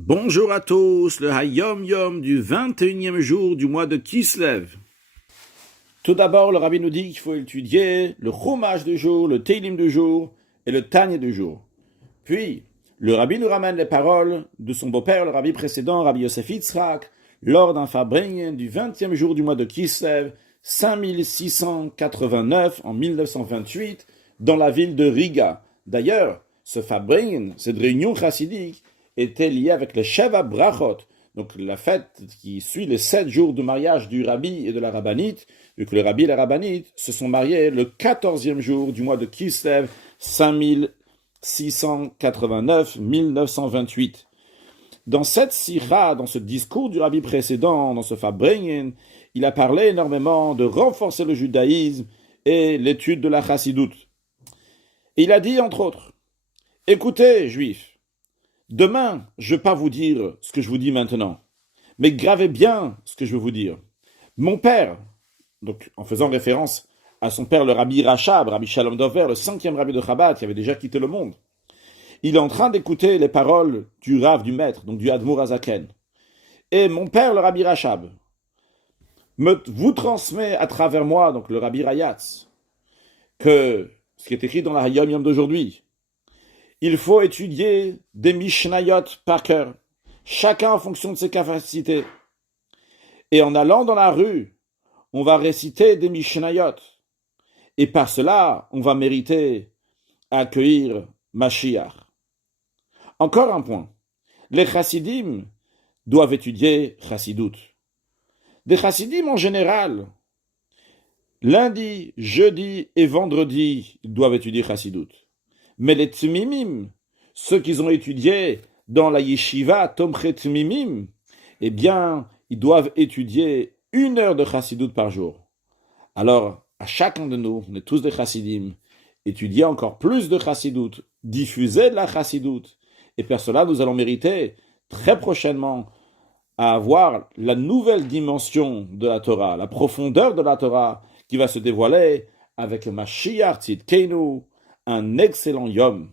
Bonjour à tous, le Hayom Yom du 21e jour du mois de Kislev. Tout d'abord, le rabbi nous dit qu'il faut étudier le Chumash du jour, le Teilim du jour et le Tanya du jour. Puis, le rabbi nous ramène les paroles de son beau-père, le rabbi précédent, Rabbi Yosef Yitzhak, lors d'un Farbrengen du 20e jour du mois de Kislev, 5689 en 1928, dans la ville de Riga. D'ailleurs, ce Farbrengen, cette réunion chassidique, était liée avec le Sheva Brachot, donc la fête qui suit les 7 jours de mariage du rabbi et de la rabbinite, vu que le rabbi et la rabbinite se sont mariés le 14e jour du mois de Kislev, 5689-1928. Dans cette sira, dans ce discours du rabbi précédent, dans ce Farbrengen, il a parlé énormément de renforcer le judaïsme et l'étude de la chassidoute. Et il a dit, entre autres, « Écoutez, juifs, demain, je ne vais pas vous dire ce que je vous dis maintenant, mais gravez bien ce que je veux vous dire. Mon père, donc en faisant référence à son père, le rabbi Rachab, Rabbi Shalom Dover, le 5e rabbi de Chabad, qui avait déjà quitté le monde, il est en train d'écouter les paroles du Rav, du maître, donc du Admour Azaken. Et mon père, le rabbi Rachab, vous transmet à travers moi, donc le rabbi Rayatz, que ce qui est écrit dans la Hayom Yom d'aujourd'hui, il faut étudier des Mishnayot par cœur, chacun en fonction de ses capacités. Et en allant dans la rue, on va réciter des Mishnayot. Et par cela, on va mériter à accueillir Mashiach. Encore un point. Les chassidim doivent étudier chassidout. Des chassidim en général, lundi, jeudi et vendredi, ils doivent étudier chassidout. Mais les tmimim, ceux qu'ils ont étudiés dans la yeshiva Tomchet Tmimim, eh bien, ils doivent étudier 1 heure de chassidout par jour. Alors, à chacun de nous, on est tous des chassidim, étudier encore plus de chassidout, diffuser de la chassidout, et par cela, nous allons mériter très prochainement à avoir la nouvelle dimension de la Torah, la profondeur de la Torah, qui va se dévoiler avec le Mashiach Tzidkeinu, un excellent Yom.